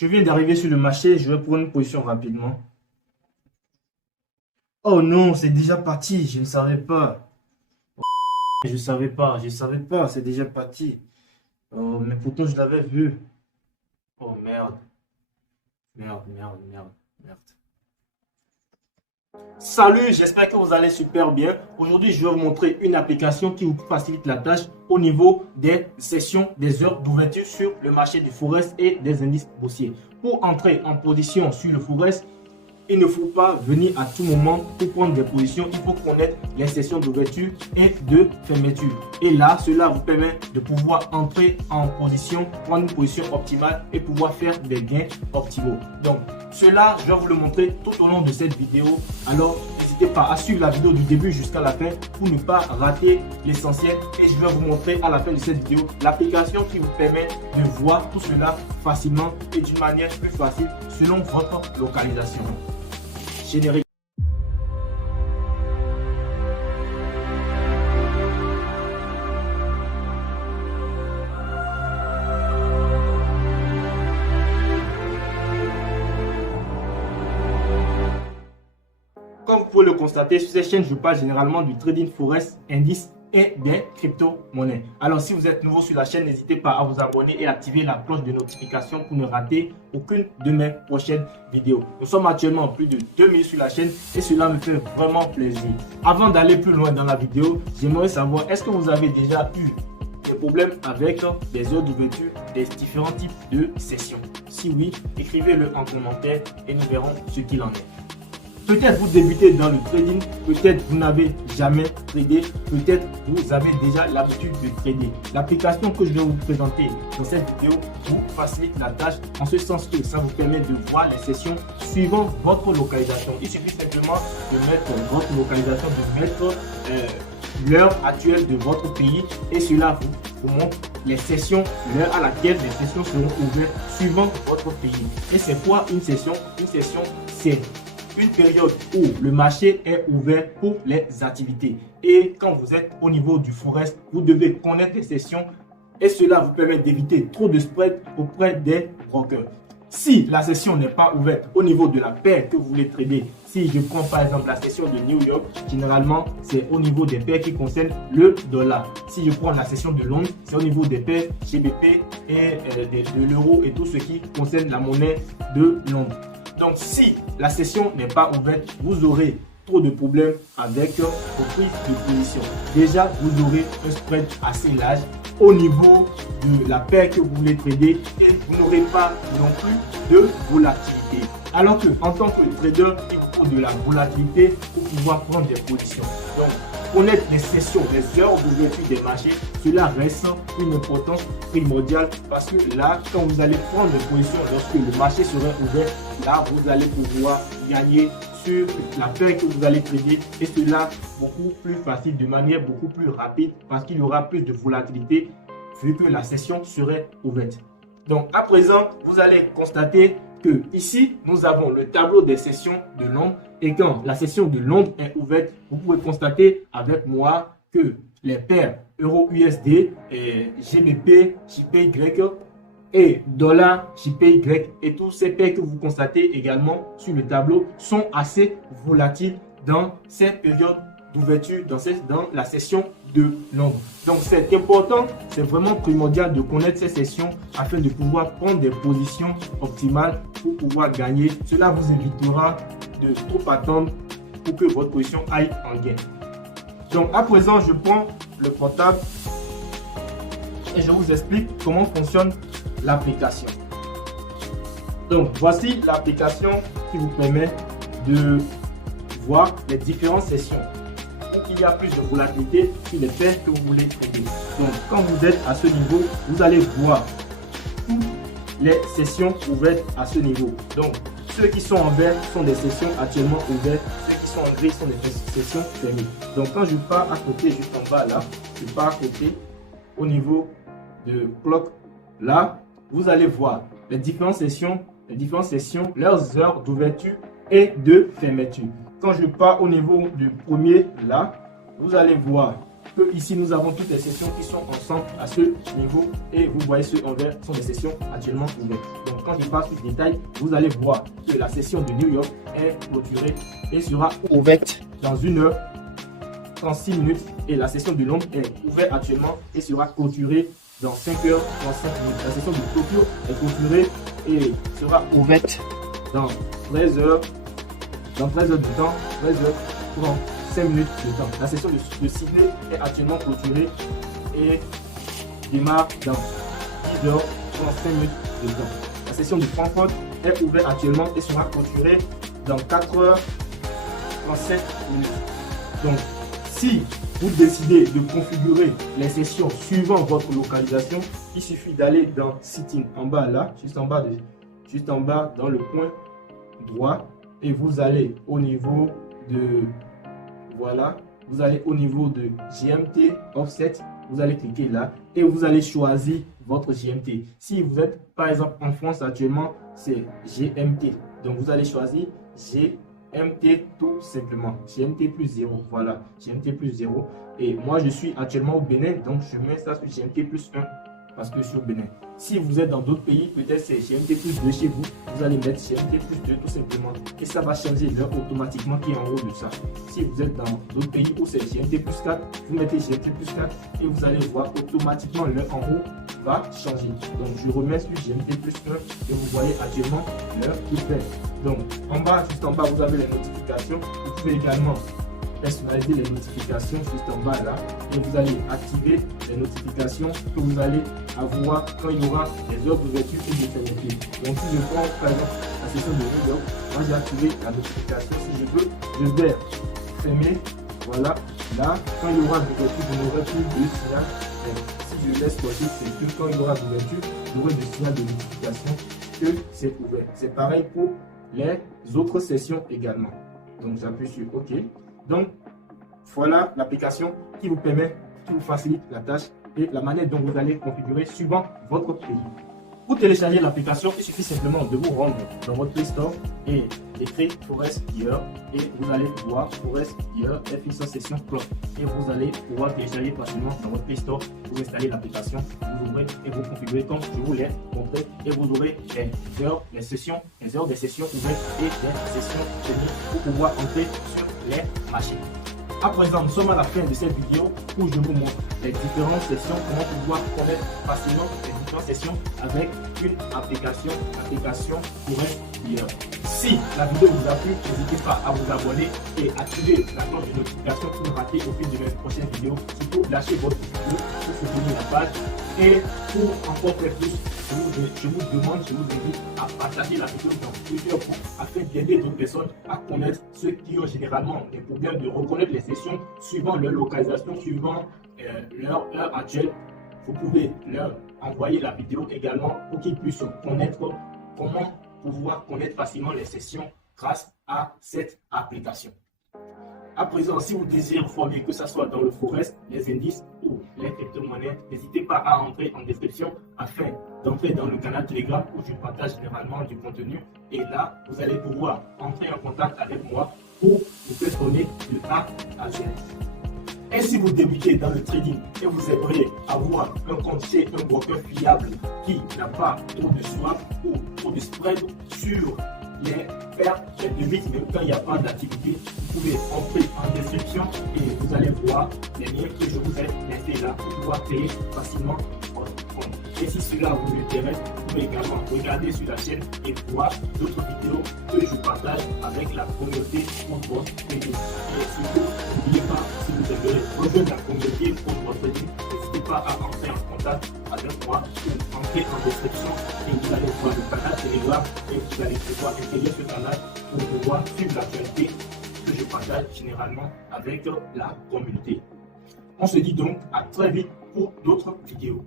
Je viens d'arriver sur le marché, je vais prendre une position rapidement. Oh non, c'est déjà parti, je ne savais pas. Je savais pas, c'est déjà parti. Oh, mais pourtant je l'avais vu. Oh merde, merde. Salut, j'espère que vous allez super bien. Aujourd'hui, je vais vous montrer une application qui vous facilite la tâche au niveau des sessions, des heures d'ouverture sur le marché du Forex et des indices boursiers. Pour entrer en position sur le Forex, il ne faut pas venir à tout moment pour prendre des positions. Il faut connaître les sessions d'ouverture et de fermeture. Et là, cela vous permet de pouvoir entrer en position, prendre une position optimale et pouvoir faire des gains optimaux. Donc, cela, je vais vous le montrer tout au long de cette vidéo. Alors, n'hésitez pas à suivre la vidéo du début jusqu'à la fin pour ne pas rater l'essentiel. Et je vais vous montrer à la fin de cette vidéo l'application qui vous permet de voir tout cela facilement et d'une manière plus facile selon votre localisation. Générique. Comme vous pouvez le constater, sur cette chaîne, je parle généralement du trading forex, indice et des crypto-monnaies. Alors, si vous êtes nouveau sur la chaîne, n'hésitez pas à vous abonner et activer la cloche de notification pour ne rater aucune de mes prochaines vidéos. Nous sommes actuellement plus de 2000 sur la chaîne et cela me fait vraiment plaisir. Avant d'aller plus loin dans la vidéo, j'aimerais savoir, est-ce que vous avez déjà eu des problèmes avec des heures d'ouverture des différents types de sessions? Si oui, écrivez-le en commentaire et nous verrons ce qu'il en est. Peut-être vous débutez dans le trading, peut-être vous n'avez jamais tradé, peut-être vous avez déjà l'habitude de trader. L'application que je vais vous présenter dans cette vidéo vous facilite la tâche en ce sens que ça vous permet de voir les sessions suivant votre localisation. Il suffit simplement de mettre votre localisation, de mettre l'heure actuelle de votre pays et cela vous montre les sessions, l'heure à laquelle les sessions seront ouvertes suivant votre pays. Et c'est quoi une session? Une session, c'est une période où le marché est ouvert pour les activités. Et quand vous êtes au niveau du forex, vous devez connaître les sessions et cela vous permet d'éviter trop de spread auprès des brokers. Si la session n'est pas ouverte au niveau de la paire que vous voulez trader, si je prends par exemple la session de New York, généralement c'est au niveau des paires qui concernent le dollar. Si je prends la session de Londres, c'est au niveau des paires GBP et de l'euro et tout ce qui concerne la monnaie de Londres. Donc, si la session n'est pas ouverte, vous aurez trop de problèmes avec vos prises de position. Déjà, vous aurez un spread assez large au niveau de la paire que vous voulez trader et vous n'aurez pas non plus de volatilité. Alors que, en tant que trader, il vous faut de la volatilité pour pouvoir prendre des positions. Donc, connaître les sessions, les heures d'ouverture des marchés, cela reste une importance primordiale parce que là, quand vous allez prendre des positions lorsque le marché sera ouvert, là, vous allez pouvoir gagner sur la paire que vous allez trader et cela beaucoup plus facile, de manière beaucoup plus rapide parce qu'il y aura plus de volatilité vu que la session serait ouverte. Donc, à présent, vous allez constater que ici, nous avons le tableau des sessions de Londres et quand la session de Londres est ouverte, vous pouvez constater avec moi que les paires euro-USD, GBP, JPY et dollar, JPY et tous ces paires que vous constatez également sur le tableau sont assez volatiles dans cette période d'ouverture, dans la session de Londres. Donc c'est important, c'est vraiment primordial de connaître ces sessions afin de pouvoir prendre des positions optimales pour pouvoir gagner. Cela vous évitera de trop attendre pour que votre position aille en gain. Donc à présent, je prends le portable et je vous explique comment fonctionne l'application. Donc voici l'application qui vous permet de voir les différentes sessions. Donc il y a plus de volatilité sur les paires que vous voulez trader. Donc quand vous êtes à ce niveau, vous allez voir toutes les sessions ouvertes à ce niveau. Donc ceux qui sont en vert sont des sessions actuellement ouvertes, ceux qui sont en gris sont des sessions fermées. Donc quand je pars à côté, juste en bas là, je pars à côté au niveau de clock là, vous allez voir les différentes sessions, leurs heures d'ouverture et de fermeture. Quand je pars au niveau du premier là, vous allez voir que ici nous avons toutes les sessions qui sont ensemble à ce niveau et vous voyez ceux en vert sont des sessions actuellement ouvertes. Donc quand je passe sur le détail, vous allez voir que la session de New York est clôturée et sera ouverte dans 1h36 minutes et la session de Londres est ouverte actuellement et sera clôturée dans 5h35 minutes. La session de Tokyo est clôturée et sera ouverte dans 13h du temps, 13h35 minutes de temps. La session de Sydney est actuellement clôturée et démarre dans 10h35 minutes de temps. La session de Francfort est ouverte actuellement et sera clôturée dans 4h37 minutes. Donc, si vous décidez de configurer les sessions suivant votre localisation, il suffit d'aller dans Setting en bas là, juste en bas dans le coin droit et vous allez au niveau de vous allez au niveau de GMT Offset, vous allez cliquer là et vous allez choisir votre GMT. Si vous êtes par exemple en France actuellement, c'est GMT. Donc vous allez choisir GMT tout simplement. GMT plus 0. Voilà, GMT plus 0. Et moi je suis actuellement au Bénin, donc je mets ça sur GMT plus 1 parce que je suis au Bénin. Si vous êtes dans d'autres pays, peut-être c'est GMT plus 2 chez vous, vous allez mettre GMT plus 2 tout simplement. Et ça va changer l'heure automatiquement qui est en haut de ça. Si vous êtes dans d'autres pays où c'est GMT plus 4, vous mettez GMT plus 4 et vous allez voir automatiquement l'heure en haut va changer. Donc je remets sur GMT plus 1 et vous voyez actuellement l'heure qui fait. Donc en bas, juste en bas, vous avez les notifications. Vous pouvez également personnaliser les notifications juste en bas là et vous allez activer les notifications que vous allez avoir quand il y aura les heures d'ouverture et de fermeture. Donc si je prends par exemple la session de New York, moi j'ai activé la notification. Si je veux, je vais fermer. Voilà, là quand il y aura d'ouverture, je n'aurai plus de signal. Si je laisse passer, c'est que quand il y aura d'ouverture, j'aurai des signal de notification que c'est ouvert. C'est pareil pour les autres sessions également. Donc j'appuie sur OK. Donc, voilà l'application qui vous permet, qui vous facilite la tâche et la manière dont vous allez configurer suivant votre pays. Pour télécharger l'application, il suffit simplement de vous rendre dans votre Play Store et d'écrire Forest Gear et vous allez voir Forest Gear F100 Session Pro et vous allez pouvoir télécharger facilement dans votre Play Store. Vous installez l'application, vous ouvrez et vous configurez comme je vous l'ai montré et vous aurez les heures des sessions ouvertes et des sessions fermées pour pouvoir entrer sur les machines. À présent, nous sommes à la fin de cette vidéo où je vous montre les différentes sessions, comment pouvoir connaître facilement les différentes sessions avec une application Forest Gear. Si la vidéo vous a plu, n'hésitez pas à vous abonner et activer la cloche de notification pour ne rater aucune de mes prochaines vidéos. Surtout, lâchez votre vidéo pour soutenir la page. Et pour encore faire plus, je vous invite à partager la vidéo dans plusieurs groupes afin d'aider d'autres personnes à connaître ceux qui ont généralement des problèmes de reconnaître les sessions suivant leur localisation, suivant leur heure actuelle. Vous pouvez leur envoyer la vidéo également pour qu'ils puissent connaître comment pouvoir connaître facilement les sessions grâce à cette application. À présent, si vous désirez former, que ce soit dans le Forest, les indices ou les crypto-monnaies, n'hésitez pas à entrer en description afin d'entrer dans le canal Telegram où je partage généralement du contenu. Et là, vous allez pouvoir entrer en contact avec moi pour vous faire former de A à Z. Et si vous débutez dans le trading et vous aimeriez avoir un compte chez un broker fiable qui n'a pas trop de swap ou trop de spread sur les pertes et devises, même quand il n'y a pas d'activité, vous pouvez entrer en description et vous allez voir les liens que je vous ai laissés là pour pouvoir créer facilement votre compte. Et si cela vous intéresse, vous pouvez également regarder sur la chaîne et voir d'autres vidéos que je partage avec la communauté pour votre trading. Et surtout, n'oubliez pas, si vous aimeriez rejoindre la communauté pour votre trading, n'hésitez pas à entrer en contact avec moi ou entrer en description et vous allez voir le canal Telegram et vous allez pouvoir intégrer ce canal pour pouvoir suivre l'actualité que je partage généralement avec la communauté. On se dit donc à très vite pour d'autres vidéos.